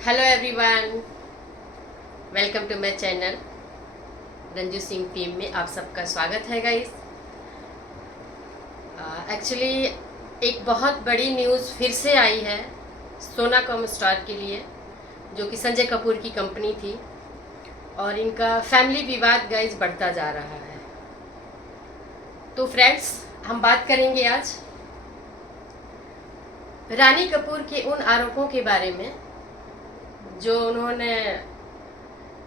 Hello everyone, welcome to my channel Ranju Singh team में आप सबका स्वागत है गाइस। एक्चुअली एक बहुत बड़ी न्यूज़ फिर से आई है सोना कॉम स्टार के लिए, जो कि संजय कपूर की कंपनी थी और इनका फैमिली विवाद गाइस बढ़ता जा रहा है। तो फ्रेंड्स, हम बात करेंगे आज रानी कपूर के उन आरोपों के बारे में जो उन्होंने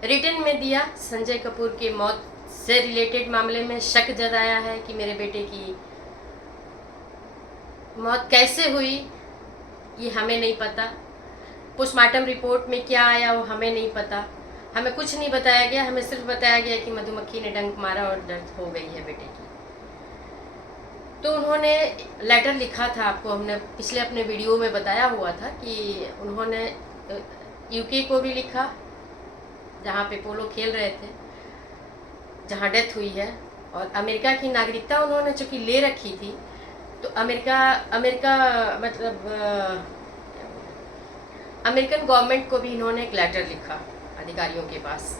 रिटर्न में दिया। संजय कपूर की मौत से रिलेटेड मामले में शक जताया है कि मेरे बेटे की मौत कैसे हुई ये हमें नहीं पता, पोस्टमार्टम रिपोर्ट में क्या आया वो हमें नहीं पता, हमें कुछ नहीं बताया गया। हमें सिर्फ बताया गया कि मधुमक्खी ने डंक मारा और डेथ हो गई है बेटे की। तो उन्होंने लेटर लिखा था, आपको हमने पिछले अपने वीडियो में बताया हुआ था कि उन्होंने यूके को भी लिखा जहाँ पे पोलो खेल रहे थे, जहाँ डेथ हुई है, और अमेरिका की नागरिकता उन्होंने चूँकि ले रखी थी तो अमेरिका मतलब अमेरिकन गवर्नमेंट को भी इन्होंने एक लेटर लिखा अधिकारियों के पास।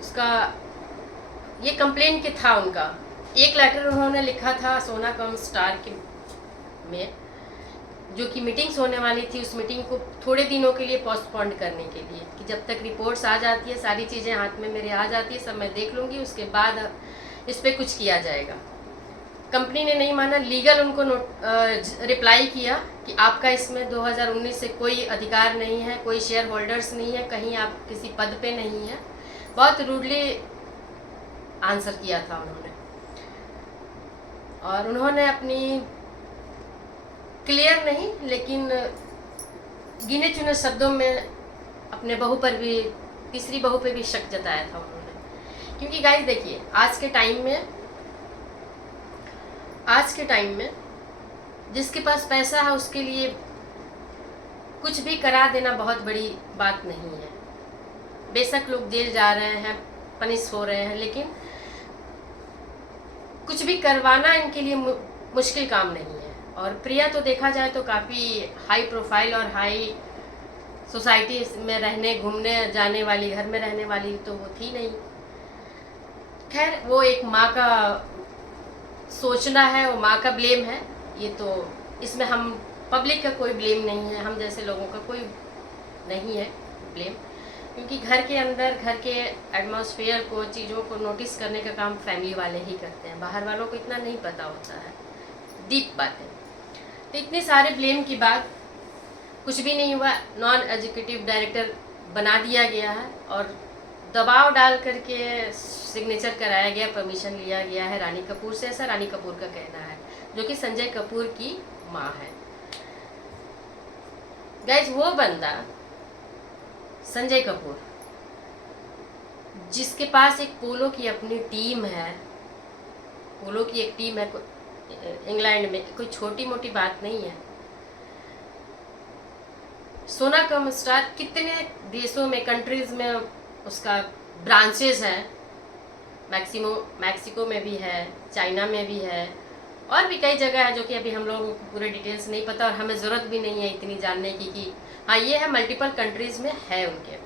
उसका ये कंप्लेन के था उनका एक लेटर उन्होंने लिखा था सोना कॉम स्टार के में, जो कि मीटिंग्स होने वाली थी, उस मीटिंग को थोड़े दिनों के लिए पोस्टपोन्ड करने के लिए, कि जब तक रिपोर्ट्स आ जाती है, सारी चीज़ें हाथ में मेरे आ जाती है, सब मैं देख लूँगी, उसके बाद इस पर कुछ किया जाएगा। कंपनी ने नहीं माना, लीगल उनको रिप्लाई किया कि आपका इसमें 2019 से कोई अधिकार नहीं है, कोई शेयर होल्डर्स नहीं है, कहीं आप किसी पद पे नहीं है। बहुत रूडली आंसर किया था उन्होंने, और उन्होंने अपनी क्लियर नहीं लेकिन गिने चुने शब्दों में अपने बहू पर भी, तीसरी बहू पे भी शक जताया था उन्होंने। क्योंकि गाइस देखिए, आज के टाइम में जिसके पास पैसा है उसके लिए कुछ भी करा देना बहुत बड़ी बात नहीं है। बेशक लोग जेल जा रहे हैं, पनिश हो रहे हैं, लेकिन कुछ भी करवाना इनके लिए मुश्किल काम नहीं है। और प्रिया तो देखा जाए तो काफ़ी हाई प्रोफाइल और हाई सोसाइटी में रहने, घूमने जाने वाली, घर में रहने वाली तो वो थी नहीं। खैर, वो एक माँ का सोचना है, वो माँ का ब्लेम है, ये तो इसमें हम पब्लिक का कोई ब्लेम नहीं है, हम जैसे लोगों का कोई नहीं है ब्लेम। क्योंकि घर के अंदर, घर के एटमॉस्फेयर को, चीज़ों को नोटिस करने का काम फैमिली वाले ही करते हैं, बाहर वालों को इतना नहीं पता होता है, डीप बातें। तो इतने सारे ब्लेम की बाद कुछ भी नहीं हुआ, नॉन एग्जीक्यूटिव डायरेक्टर बना दिया गया है और दबाव डाल करके सिग्नेचर कराया गया, परमिशन लिया गया है रानी कपूर से, ऐसा रानी कपूर का कहना है, जो कि संजय कपूर की माँ है। गाइज, वो बंदा संजय कपूर जिसके पास एक पोलो की अपनी टीम है, पोलो की एक टीम है इंग्लैंड में, कोई छोटी मोटी बात नहीं है। सोना कॉम स्टार कितने देशों में, कंट्रीज में उसका ब्रांचेस हैं, मैक्सिको में भी है, चाइना में भी है, और भी कई जगह है जो कि अभी हम लोगों को पूरे डिटेल्स नहीं पता, और हमें ज़रूरत भी नहीं है इतनी जानने की कि हाँ ये है, मल्टीपल कंट्रीज़ में है उनके।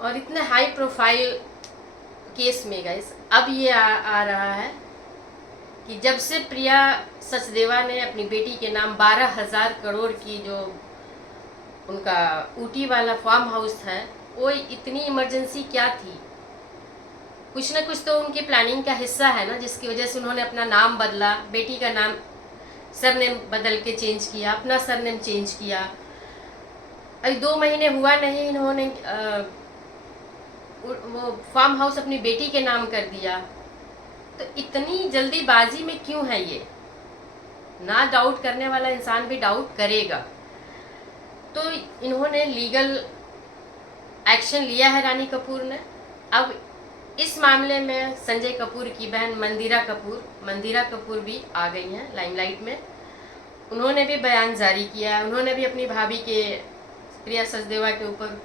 और इतने हाई प्रोफाइल केस में गाइस अब ये आ रहा है कि जब से प्रिया सचदेवा ने अपनी बेटी के नाम 12,000 करोड़ की, जो उनका ऊटी वाला फार्म हाउस है, वो इतनी इमरजेंसी क्या थी? कुछ ना कुछ तो उनकी प्लानिंग का हिस्सा है ना, जिसकी वजह से उन्होंने अपना नाम बदला, बेटी का नाम सरनेम बदल के चेंज किया, अपना सरनेम चेंज किया। अभी 2 महीने हुआ नहीं, इन्होंने वो फार्म हाउस अपनी बेटी के नाम कर दिया। तो इतनी जल्दीबाजी में क्यों है ये? ना डाउट करने वाला इंसान भी डाउट करेगा। तो इन्होंने लीगल एक्शन लिया है रानी कपूर ने। अब इस मामले में संजय कपूर की बहन मंदिरा कपूर भी आ गई हैं लाइमलाइट में। उन्होंने भी बयान जारी किया, उन्होंने भी अपनी भाभी के, प्रिया सचदेवा के ऊपर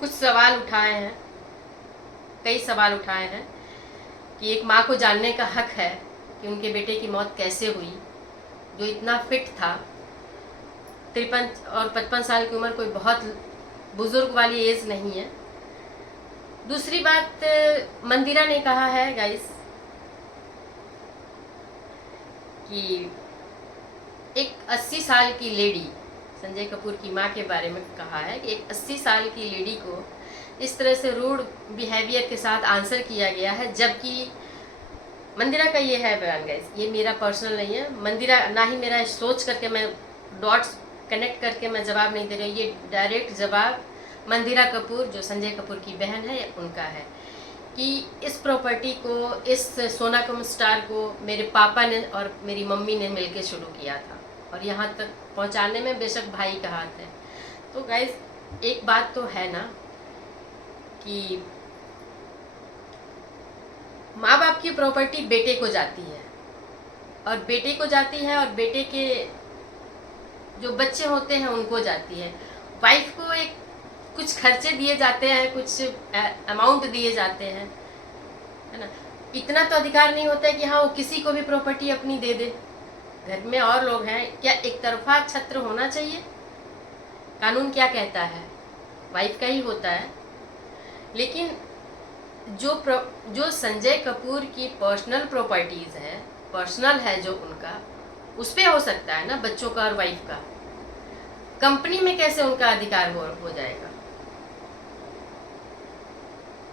कुछ सवाल उठाए हैं, कई सवाल उठाए हैं कि एक माँ को जानने का हक है कि उनके बेटे की मौत कैसे हुई, जो इतना फिट था, 53 और 55 साल की उम्र कोई बहुत बुजुर्ग वाली एज नहीं है। दूसरी बात, मंदिरा ने कहा है गाइस कि एक 80 साल की लेडी, संजय कपूर की मां के बारे में कहा है कि एक 80 साल की लेडी को इस तरह से रूड बिहेवियर के साथ आंसर किया गया है, जबकि मंदिरा का ये है बयान गाइस, ये मेरा पर्सनल नहीं है, मंदिरा ना ही मेरा सोच करके मैं डॉट्स कनेक्ट करके मैं जवाब नहीं दे रही हूँ, ये डायरेक्ट जवाब मंदिरा कपूर जो संजय कपूर की बहन है उनका है कि इस प्रॉपर्टी को, इस सोनाकम स्टार को मेरे पापा ने और मेरी मम्मी ने मिलकर शुरू किया था और यहाँ तक पहुँचाने में बेशक भाई का हाथ है। तो गाइस एक बात तो है ना कि माँ बाप की प्रॉपर्टी बेटे को जाती है और बेटे को जाती है और बेटे के जो बच्चे होते हैं उनको जाती है। वाइफ को एक कुछ खर्चे दिए जाते हैं, कुछ अमाउंट दिए जाते हैं, है ना। इतना तो अधिकार नहीं होता है कि हाँ वो किसी को भी प्रॉपर्टी अपनी दे दे। घर में और लोग हैं, क्या एक तरफा छत्र होना चाहिए? कानून क्या कहता है? वाइफ का ही होता है। लेकिन जो संजय कपूर की पर्सनल प्रॉपर्टीज है, पर्सनल है जो उनका, उस पे हो सकता है ना बच्चों का और वाइफ का। कंपनी में कैसे उनका अधिकार हो जाएगा?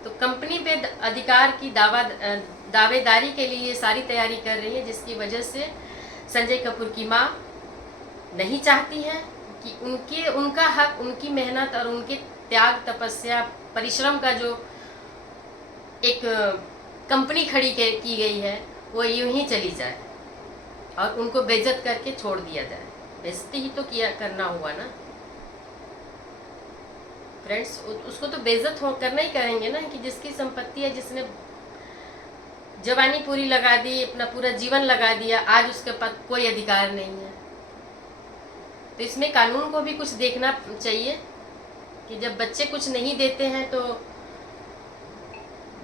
तो कंपनी पे अधिकार की दावेदारी के लिए सारी तैयारी कर रही है, जिसकी वजह से संजय कपूर की माँ नहीं चाहती है कि उनका हक, उनकी मेहनत और उनके त्याग, तपस्या, परिश्रम का जो एक कंपनी खड़ी की गई है वो यूं ही चली जाए और उनको बेइज्जत करके छोड़ दिया जाए। बेइज्जती ही तो करना हुआ ना फ्रेंड्स, उसको तो बेइज्जत करना ही करेंगे ना कि जिसकी संपत्ति है, जिसने जवानी पूरी लगा दी, अपना पूरा जीवन लगा दिया, आज उसके पास कोई अधिकार नहीं है। तो इसमें कानून को भी कुछ देखना चाहिए कि जब बच्चे कुछ नहीं देते हैं तो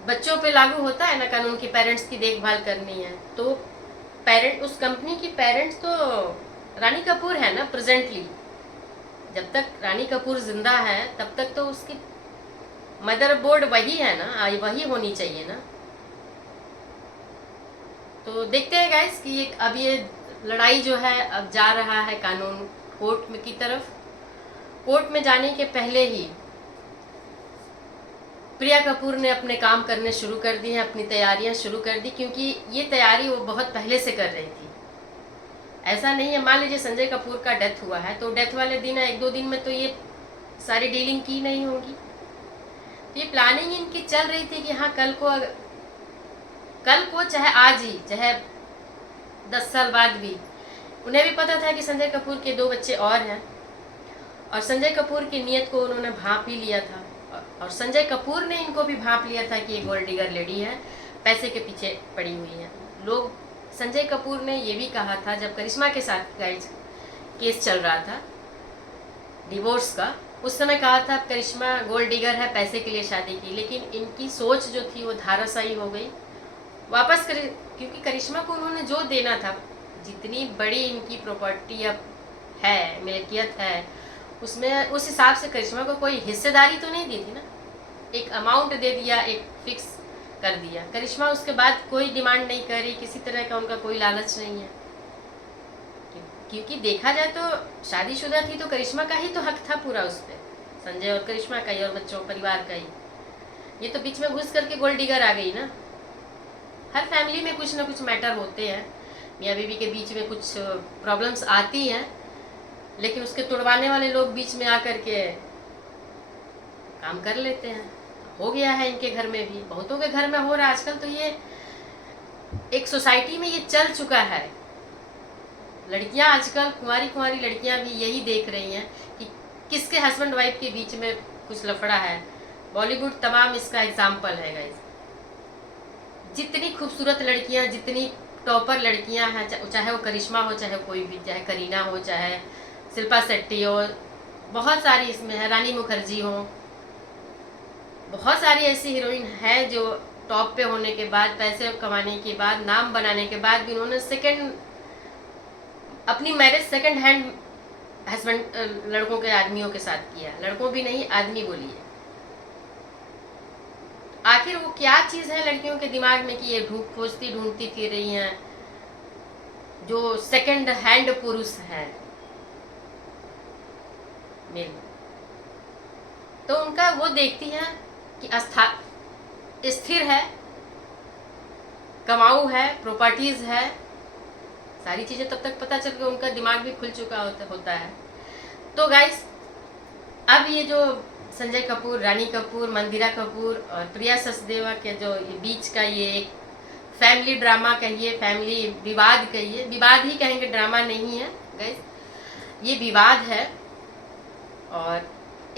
बच्चों पे लागू होता है ना कानून की पेरेंट्स की देखभाल करनी है। तो पेरेंट, उस कंपनी की पेरेंट्स तो रानी कपूर है ना प्रेजेंटली। जब तक रानी कपूर जिंदा है तब तक तो उसकी मदरबोर्ड वही है ना, वही होनी चाहिए ना। तो देखते हैं गाइस कि अब ये लड़ाई जो है अब जा रहा है कानून कोर्ट में की तरफ। कोर्ट में जाने के पहले ही प्रिया कपूर ने अपने काम करने शुरू कर दिए हैं, अपनी तैयारियां शुरू कर दी, क्योंकि ये तैयारी वो बहुत पहले से कर रही थी। ऐसा नहीं है, मान लीजिए संजय कपूर का डेथ हुआ है तो डेथ वाले दिन 1-2 दिन में तो ये सारी डीलिंग की नहीं होगी। तो ये प्लानिंग इनकी चल रही थी कि हाँ कल को चाहे आज ही, चाहे 10 साल बाद भी, उन्हें भी पता था कि संजय कपूर के 2 बच्चे और हैं और संजय कपूर की नीयत को उन्होंने भांप ही लिया था और संजय कपूर ने इनको भी भांप लिया था कि ये गोल्ड डिगर लेडी है, पैसे के पीछे पड़ी हुई है। लोग, संजय कपूर ने ये भी कहा था जब करिश्मा के साथ केस चल रहा था डिवोर्स का, उस समय कहा था करिश्मा गोल्ड डिगर है, पैसे के लिए शादी की। लेकिन इनकी सोच जो थी वो धाराशायी हो गई वापस क्योंकि करिश्मा को उन्होंने जो देना था, जितनी बड़ी इनकी प्रॉपर्टी अब है, मिल्कियत है, उसमें उस हिसाब से करिश्मा को कोई हिस्सेदारी तो नहीं दी थी ना। एक अमाउंट दे दिया, एक फिक्स कर दिया। करिश्मा उसके बाद कोई डिमांड नहीं कर रही, किसी तरह का उनका कोई लालच नहीं है, क्योंकि देखा जाए तो शादीशुदा थी तो करिश्मा का ही तो हक था पूरा उस पर, संजय और करिश्मा का ही और बच्चों परिवार का ही। ये तो बीच में घुस करके गोल्ड डिगर आ गई ना। हर फैमिली में कुछ ना कुछ मैटर होते हैं, मियाँ बीवी के बीच में कुछ प्रॉब्लम्स आती हैं, लेकिन उसके तुड़वाने वाले लोग बीच में आकर के काम कर लेते हैं। हो गया है इनके घर में भी, बहुतों के घर में हो रहा है आजकल। तो ये एक सोसाइटी में ये चल चुका है। लड़कियां आजकल, कुंवारी लड़कियां भी यही देख रही हैं कि किसके हस्बैंड वाइफ के बीच में कुछ लफड़ा है। बॉलीवुड तमाम इसका एग्जाम्पल है गाइस। जितनी खूबसूरत लड़कियां, जितनी टॉपर लड़कियां हैं, चाहे वो करिश्मा हो, चाहे कोई भी, चाहे करीना हो, चाहे शिल्पा शेट्टी हो, बहुत सारी इसमें है, रानी मुखर्जी हो, बहुत सारी ऐसी हीरोइन हैं जो टॉप पे होने के बाद, पैसे कमाने के बाद, नाम बनाने के बाद भी उन्होंने अपनी मैरिज सेकंड हैंड हस्बैंड लड़कों के आदमियों के साथ किया, लड़कों भी नहीं आदमी बोलिए। आखिर वो क्या चीज़ है लड़कियों के दिमाग में कि ये ढूंढती फिर रही हैं जो सेकंड हैंड पुरुष है मेल, तो उनका वो देखती हैं कि स्थिर है, कमाऊ है, प्रॉपर्टीज है, सारी चीज़ें तब तक पता चल के उनका दिमाग भी खुल चुका होता है। तो गाइस, अब ये जो संजय कपूर, रानी कपूर, मंदिरा कपूर और प्रिया सचदेवा के जो बीच का ये एक फैमिली ड्रामा कहिए, फैमिली विवाद कहिए, विवाद ही कहेंगे, ड्रामा नहीं है गाइस, ये विवाद है। और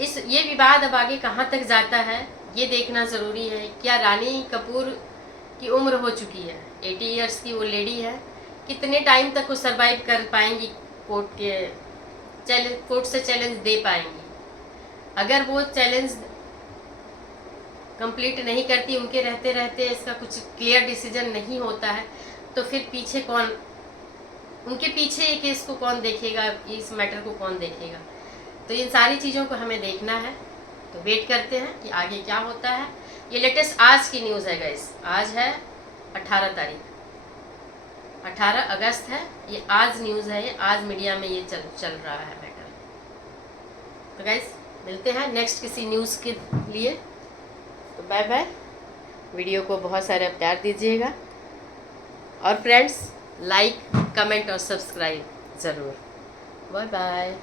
ये विवाद अब आगे कहाँ तक जाता है ये देखना ज़रूरी है। क्या रानी कपूर की उम्र हो चुकी है, 80 ईयर्स की वो लेडी है, कितने टाइम तक वो सरवाइव कर पाएंगी, कोर्ट से चैलेंज दे पाएंगी। अगर वो चैलेंज कंप्लीट नहीं करती, उनके रहते रहते इसका कुछ क्लियर डिसीजन नहीं होता है, तो फिर पीछे कौन, उनके पीछे ये केस को कौन देखेगा, इस मैटर को कौन देखेगा। तो इन सारी चीज़ों को हमें देखना है, तो वेट करते हैं कि आगे क्या होता है। ये लेटेस्ट आज की न्यूज़ है गाइस, आज है 18 तारीख, 18 अगस्त है, ये आज न्यूज़ है, ये आज मीडिया में ये चल रहा है मैटर। तो गाइस मिलते हैं नेक्स्ट किसी न्यूज़ के लिए, तो बाय बाय। वीडियो को बहुत सारा प्यार दीजिएगा और फ्रेंड्स लाइक, कमेंट और सब्सक्राइब ज़रूर। Bye bye.